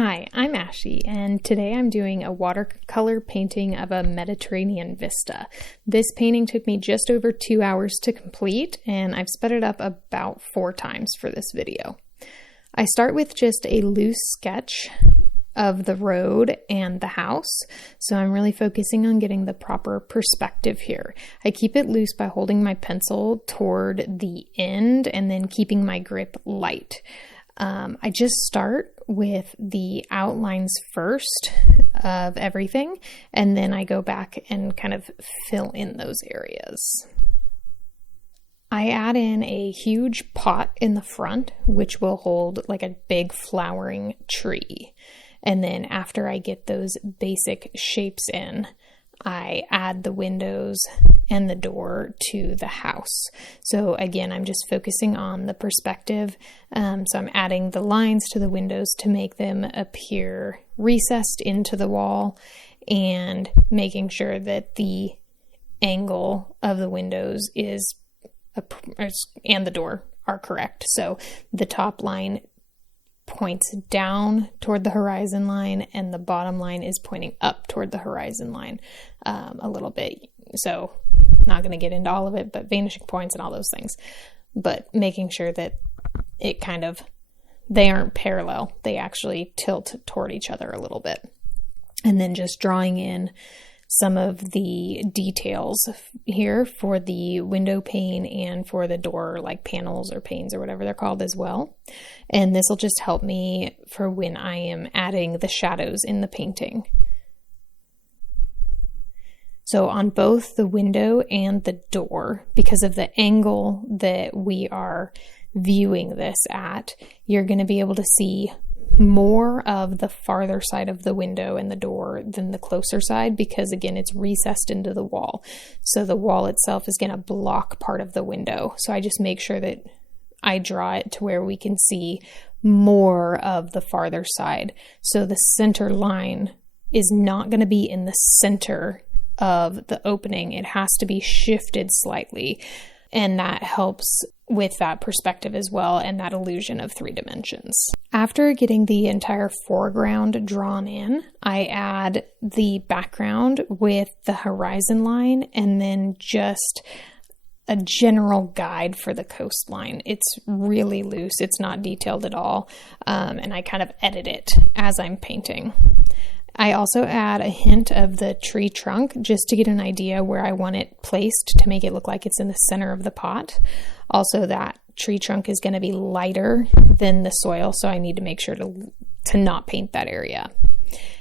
Hi, I'm Ashley, and today I'm doing a watercolor painting of a Mediterranean vista. This painting took me just over 2 hours to complete, and I've sped it up about 4 times for this video. I start with just a loose sketch of the road and the house, so I'm really focusing on getting the proper perspective here. I keep it loose by holding my pencil toward the end and then keeping my grip light. I just start with the outlines first of everything, and then I go back and kind of fill in those areas. I add in a huge pot in the front, which will hold like a big flowering tree. And then after I get those basic shapes in, I add the windows and the door to the house. So again, I'm just focusing on the perspective. So I'm adding the lines to the windows to make them appear recessed into the wall and making sure that the angle of the windows and the door are correct. So the top line points down toward the horizon line and the bottom line is pointing up toward the horizon line a little bit. So not going to get into all of it, but vanishing points and all those things, but making sure that they aren't parallel. They actually tilt toward each other a little bit. And then just drawing in some of the details here for the window pane and for the door, like panels or panes or whatever they're called as well. And this will just help me for when I am adding the shadows in the painting. So on both the window and the door, because of the angle that we are viewing this at, you're going to be able to see more of the farther side of the window and the door than the closer side, because again, it's recessed into the wall. So the wall itself is going to block part of the window. So I just make sure that I draw it to where we can see more of the farther side. So the center line is not going to be in the center of the opening. It has to be shifted slightly. And that helps with that perspective as well and that illusion of 3 dimensions. After getting the entire foreground drawn in, I add the background with the horizon line and then just a general guide for the coastline. It's really loose. It's not detailed at all. And I kind of edit it as I'm painting. I also add a hint of the tree trunk just to get an idea where I want it placed to make it look like it's in the center of the pot. Also, that tree trunk is going to be lighter than the soil, so I need to make sure to not paint that area.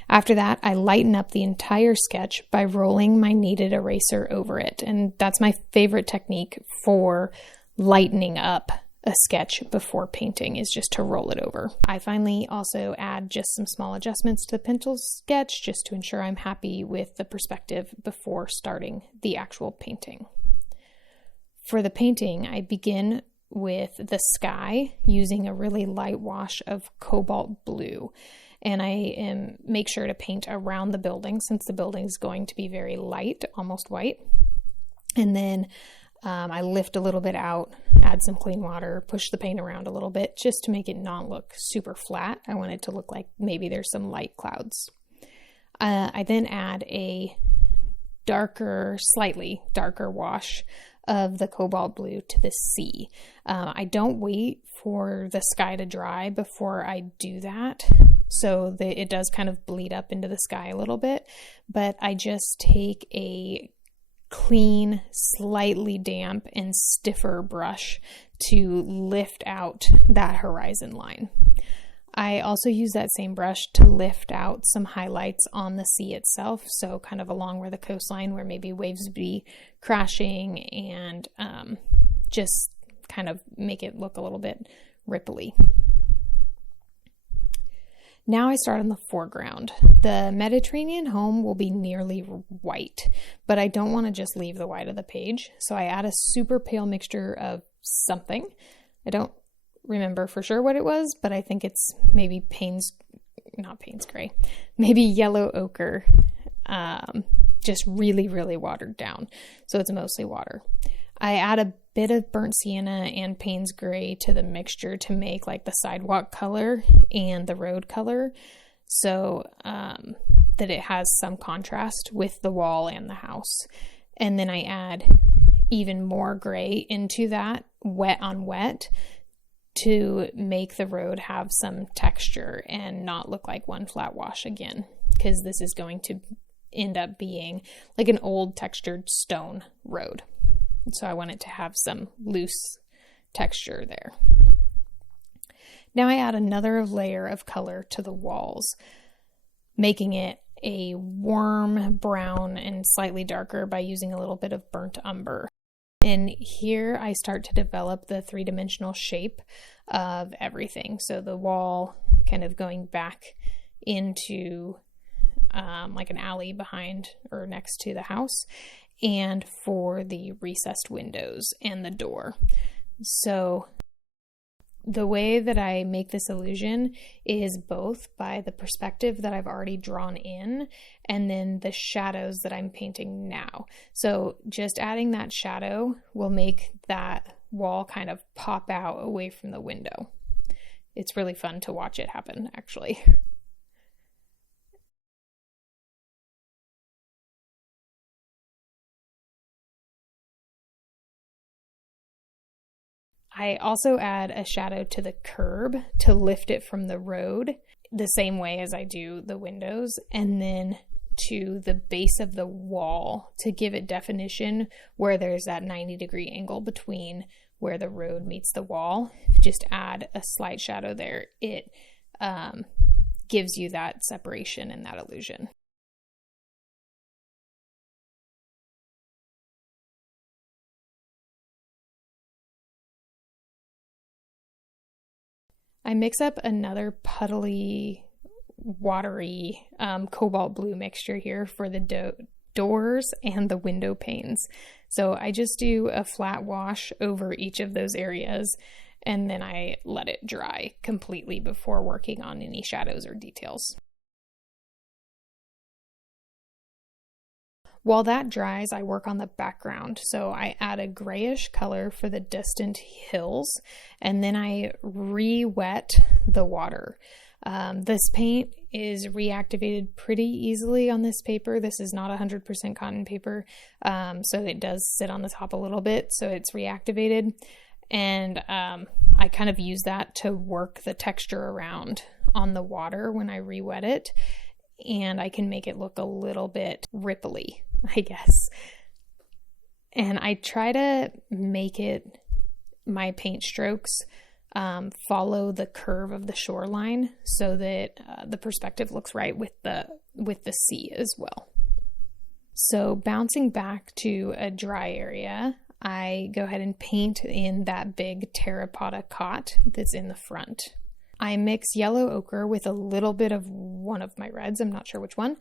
After that, I lighten up the entire sketch by rolling my kneaded eraser over it, and that's my favorite technique for lightening up a sketch before painting, is just to roll it over. I finally also add just some small adjustments to the pencil sketch just to ensure I'm happy with the perspective before starting the actual painting. For the painting, I begin with the sky using a really light wash of cobalt blue. And I make sure to paint around the building since the building is going to be very light, almost white. And then I lift a little bit out, add some clean water, push the paint around a little bit just to make it not look super flat. I want it to look like maybe there's some light clouds. I then add a slightly darker wash of the cobalt blue to the sea. I don't wait for the sky to dry before I do that, so that it does kind of bleed up into the sky a little bit, but I just take a clean, slightly damp and stiffer brush to lift out that horizon line. I also use that same brush to lift out some highlights on the sea itself, so kind of along where the coastline where maybe waves would be crashing, and just kind of make it look a little bit ripply. Now I start on the foreground. The Mediterranean home will be nearly white, but I don't want to just leave the white of the page, so I add a super pale mixture of something. I don't remember for sure what it was, but I think it's maybe maybe yellow ochre, just really, really watered down. So it's mostly water. I add a bit of burnt sienna and Payne's gray to the mixture to make like the sidewalk color and the road color. so that it has some contrast with the wall and the house. And then I add even more gray into that, wet on wet, to make the road have some texture and not look like one flat wash again, because this is going to end up being like an old textured stone road. So I want it to have some loose texture there. Now I add another layer of color to the walls, making it a warm brown and slightly darker by using a little bit of burnt umber. And here I start to develop the three-dimensional shape of everything. So the wall kind of going back into like an alley behind or next to the house, and for the recessed windows and the door. So the way that I make this illusion is both by the perspective that I've already drawn in and then the shadows that I'm painting now. So just adding that shadow will make that wall kind of pop out away from the window. It's really fun to watch it happen, actually. I also add a shadow to the curb to lift it from the road, the same way as I do the windows, and then to the base of the wall to give it definition where there's that 90-degree angle between where the road meets the wall. Just add a slight shadow there. It gives you that separation and that illusion. I mix up another puddly, watery cobalt blue mixture here for the doors and the window panes. So I just do a flat wash over each of those areas, and then I let it dry completely before working on any shadows or details. While that dries, I work on the background. So I add a grayish color for the distant hills, and then I re-wet the water. This paint is reactivated pretty easily on this paper. This is not 100% cotton paper, so it does sit on the top a little bit, so it's reactivated. And I kind of use that to work the texture around on the water when I re-wet it, and I can make it look a little bit ripply, I guess. And I try to make it, my paint strokes, follow the curve of the shoreline so that the perspective looks right with the sea as well. So bouncing back to a dry area, I go ahead and paint in that big terracotta cot that's in the front. I mix yellow ochre with a little bit of one of my reds, I'm not sure which one,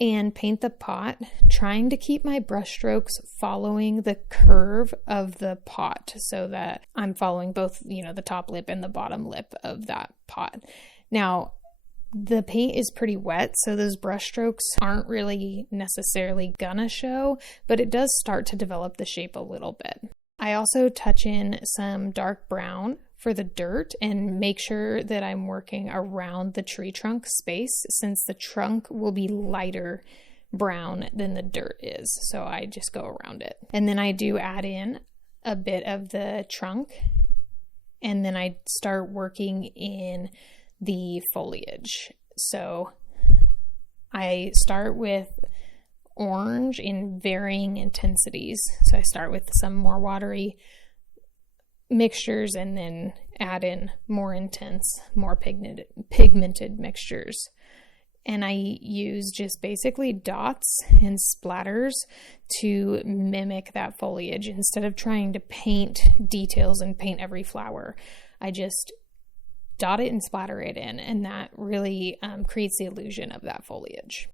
and paint the pot, trying to keep my brush strokes following the curve of the pot so that I'm following both, the top lip and the bottom lip of that pot. Now, the paint is pretty wet, so those brush strokes aren't really necessarily gonna show, but it does start to develop the shape a little bit. I also touch in some dark brown for the dirt and make sure that I'm working around the tree trunk space, since the trunk will be lighter brown than the dirt is. So I just go around it. And then I do add in a bit of the trunk, and then I start working in the foliage. So I start with orange in varying intensities. So I start with some more watery mixtures and then add in more intense, more pigmented mixtures. And I use just basically dots and splatters to mimic that foliage instead of trying to paint details and paint every flower. I just dot it and splatter it in, and that really creates the illusion of that foliage.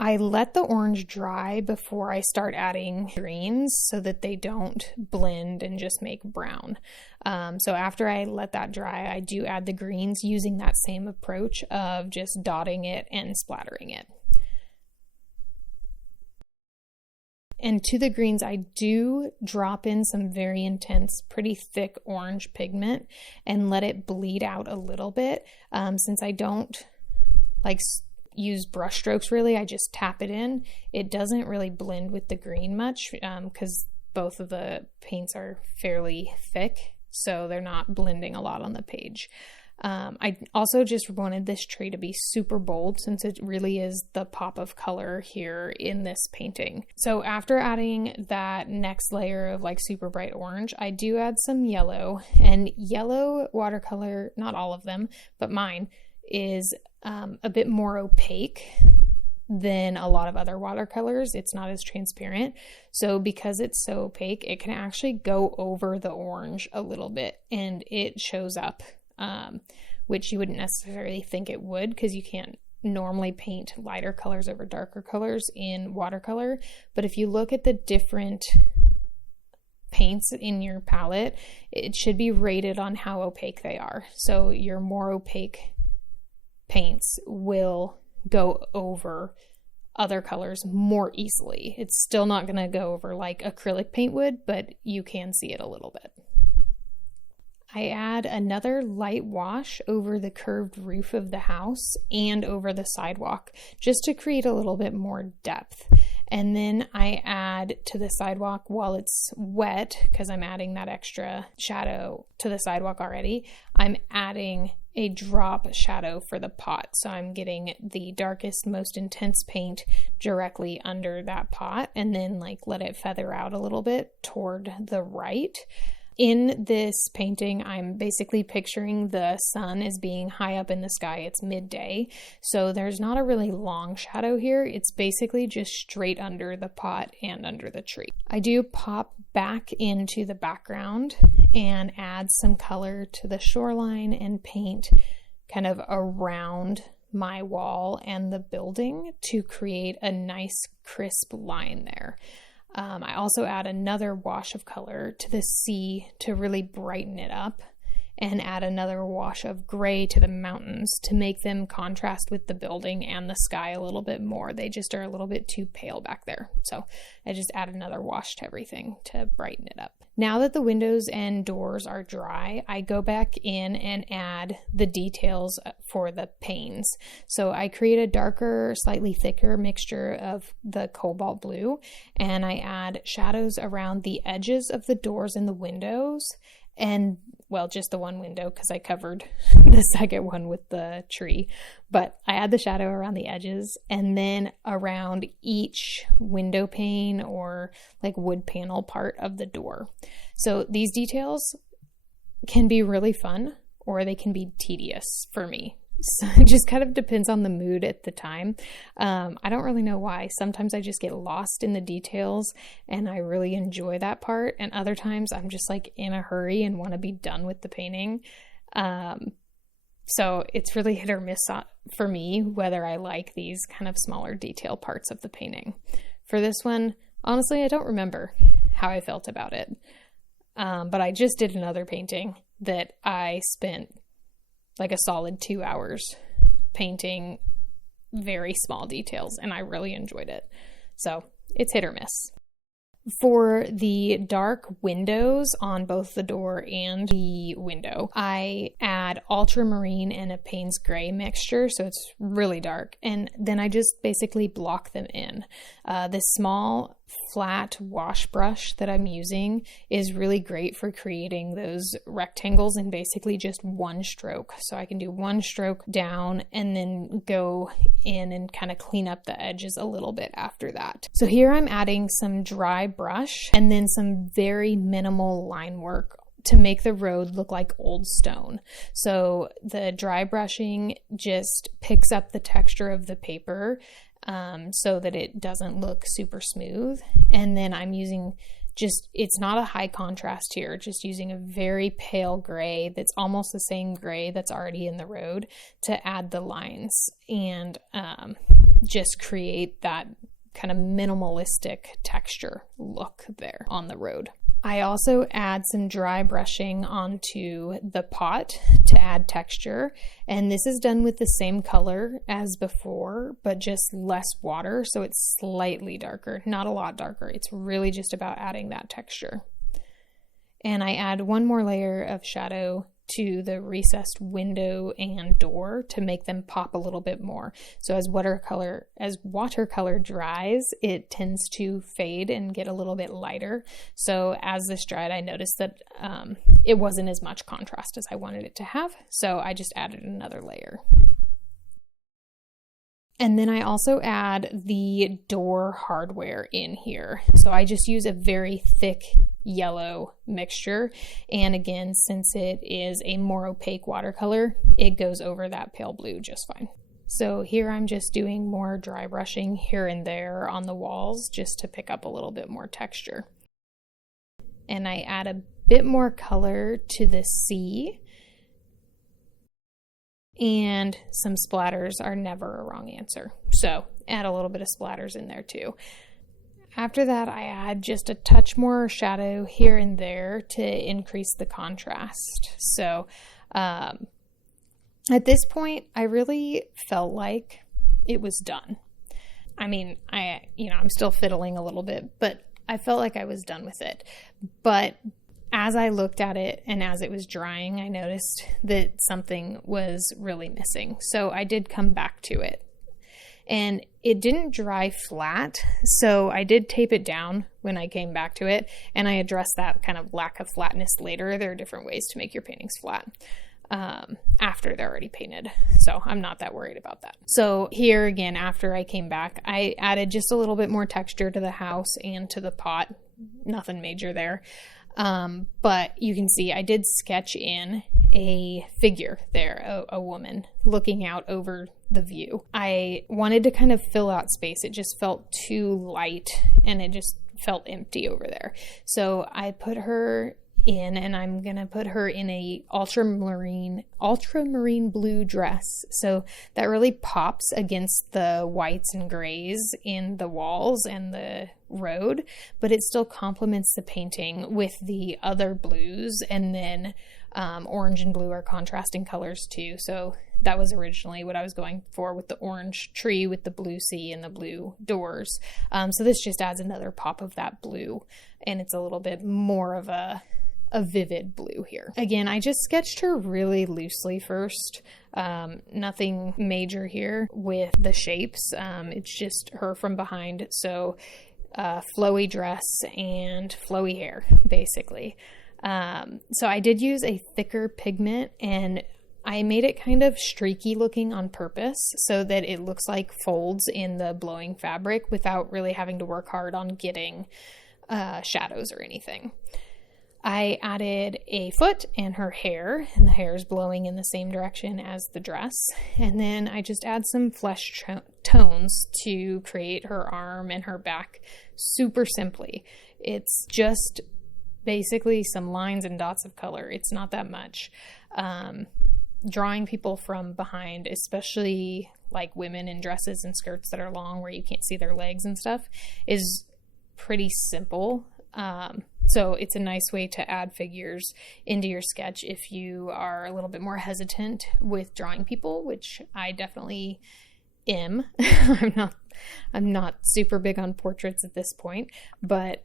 I let the orange dry before I start adding greens so that they don't blend and just make brown. So after I let that dry, I do add the greens using that same approach of just dotting it and splattering it. And to the greens, I do drop in some very intense, pretty thick orange pigment and let it bleed out a little bit. Since I don't like use brush strokes really, I just tap it in. It doesn't really blend with the green much because both of the paints are fairly thick, so they're not blending a lot on the page. I also just wanted this tree to be super bold since it really is the pop of color here in this painting. So after adding that next layer of like super bright orange, I do add some yellow, and yellow watercolor, not all of them, but mine is a bit more opaque than a lot of other watercolors. It's not as transparent. So because it's so opaque, it can actually go over the orange a little bit and it shows up. Which you wouldn't necessarily think it would because you can't normally paint lighter colors over darker colors in watercolor. But if you look at the different paints in your palette, it should be rated on how opaque they are. So your more opaque paints will go over other colors more easily. It's still not going to go over like acrylic paint would, but you can see it a little bit. I add another light wash over the curved roof of the house and over the sidewalk just to create a little bit more depth. And then I add to the sidewalk while it's wet, because I'm adding that extra shadow to the sidewalk already, I'm adding a drop shadow for the pot. So I'm getting the darkest, most intense paint directly under that pot and then like let it feather out a little bit toward the right. In this painting, I'm basically picturing the sun as being high up in the sky. It's midday, so there's not a really long shadow here. It's basically just straight under the pot and under the tree. I do pop back into the background and add some color to the shoreline and paint kind of around my wall and the building to create a nice crisp line there. I also add another wash of color to the sea to really brighten it up, and add another wash of gray to the mountains to make them contrast with the building and the sky a little bit more. They just are a little bit too pale back there. So I just add another wash to everything to brighten it up. Now that the windows and doors are dry, I go back in and add the details for the panes. So I create a darker, slightly thicker mixture of the cobalt blue, and I add shadows around the edges of the doors and the windows, and well, just the one window because I covered the second one with the tree, but I add the shadow around the edges and then around each window pane or like wood panel part of the door. So these details can be really fun or they can be tedious for me. So it just kind of depends on the mood at the time. I don't really know why. Sometimes I just get lost in the details and I really enjoy that part. And other times I'm just like in a hurry and want to be done with the painting. So it's really hit or miss for me whether I like these kind of smaller detail parts of the painting. For this one, honestly, I don't remember how I felt about it. But I just did another painting that I spent like a solid 2 hours painting very small details, and I really enjoyed it. So it's hit or miss. For the dark windows on both the door and the window, I add ultramarine and a Payne's gray mixture, so it's really dark, and then I just basically block them in. This small flat wash brush that I'm using is really great for creating those rectangles in basically just one stroke. So I can do one stroke down and then go in and kind of clean up the edges a little bit after that. So here I'm adding some dry brush and then some very minimal line work to make the road look like old stone. So the dry brushing just picks up the texture of the paper so that it doesn't look super smooth. And then I'm using it's not a high contrast here, just using a very pale gray that's almost the same gray that's already in the road to add the lines and just create that kind of minimalistic texture look there on the road. I also add some dry brushing onto the pot to add texture, and this is done with the same color as before, but just less water, so it's slightly darker, not a lot darker. It's really just about adding that texture. And I add one more layer of shadow to the recessed window and door to make them pop a little bit more. So as watercolor dries, it tends to fade and get a little bit lighter. So as this dried, I noticed that it wasn't as much contrast as I wanted it to have. So I just added another layer. And then I also add the door hardware in here. So I just use a very thick yellow mixture, and again, since it is a more opaque watercolor, it goes over that pale blue just fine. So here I'm just doing more dry brushing here and there on the walls just to pick up a little bit more texture. And I add a bit more color to the sea, and some splatters are never a wrong answer, so add a little bit of splatters in there too. After that, I add just a touch more shadow here and there to increase the contrast. So at this point, I really felt like it was done. I mean, I'm still fiddling a little bit, but I felt like I was done with it. But as I looked at it and as it was drying, I noticed that something was really missing. So I did come back to it. And it didn't dry flat, so I did tape it down when I came back to it, and I addressed that kind of lack of flatness later. There are different ways to make your paintings flat after they're already painted, so I'm not that worried about that. So here again, after I came back, I added just a little bit more texture to the house and to the pot. Nothing major there. But you can see I did sketch in a figure there, a woman looking out over the view. I wanted to kind of fill out space. It just felt too light and it just felt empty over there. So I put her in, and I'm gonna put her in a ultramarine blue dress. So that really pops against the whites and grays in the walls and the road, but it still complements the painting with the other blues, and then orange and blue are contrasting colors too. So that was originally what I was going for with the orange tree with the blue sea and the blue doors. So this just adds another pop of that blue, and it's a little bit more of a vivid blue here. Again, I just sketched her really loosely first. Nothing major here with the shapes. It's just her from behind. So flowy dress and flowy hair, basically. So I did use a thicker pigment, and I made it kind of streaky looking on purpose so that it looks like folds in the blowing fabric without really having to work hard on getting shadows or anything. I added a foot and her hair, and the hair is blowing in the same direction as the dress. And then I just add some flesh tones to create her arm and her back super simply. It's just basically some lines and dots of color. It's not that much. Drawing people from behind, especially like women in dresses and skirts that are long where you can't see their legs and stuff, is pretty simple. So it's a nice way to add figures into your sketch if you are a little bit more hesitant with drawing people, which I definitely am. I'm not super big on portraits at this point, but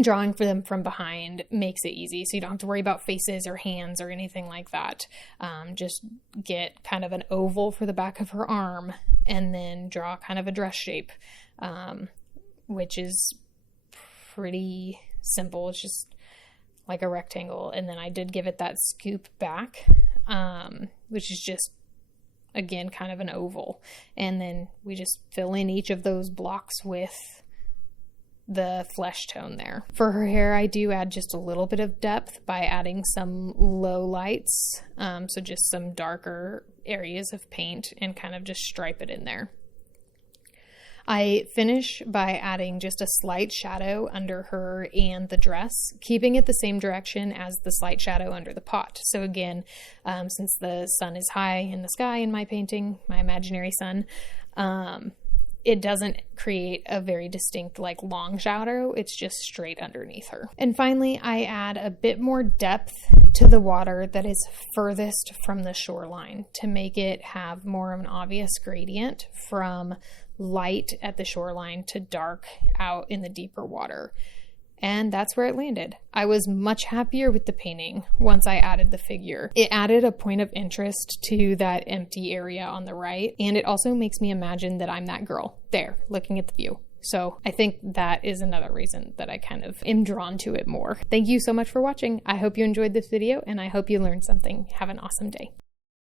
drawing for them from behind makes it easy. So you don't have to worry about faces or hands or anything like that. Just get kind of an oval for the back of her arm and then draw kind of a dress shape, which is pretty simple. It's just like a rectangle. And then I did give it that scoop back, which is just, again, kind of an oval. And then we just fill in each of those blocks with the flesh tone there. For her hair, I do add just a little bit of depth by adding some low lights. So just some darker areas of paint and kind of just stripe it in there. I finish by adding just a slight shadow under her and the dress, keeping it the same direction as the slight shadow under the pot. So again, since the sun is high in the sky in my painting, my imaginary sun, it doesn't create a very distinct like long shadow. It's just straight underneath her. And finally, I add a bit more depth to the water that is furthest from the shoreline to make it have more of an obvious gradient from light at the shoreline to dark out in the deeper water. And that's where it landed. I was much happier with the painting once I added the figure. It added a point of interest to that empty area on the right, and it also makes me imagine that I'm that girl there looking at the view. So I think that is another reason that I kind of am drawn to it more. Thank you so much for watching. I hope you enjoyed this video, and I hope you learned something. Have an awesome day.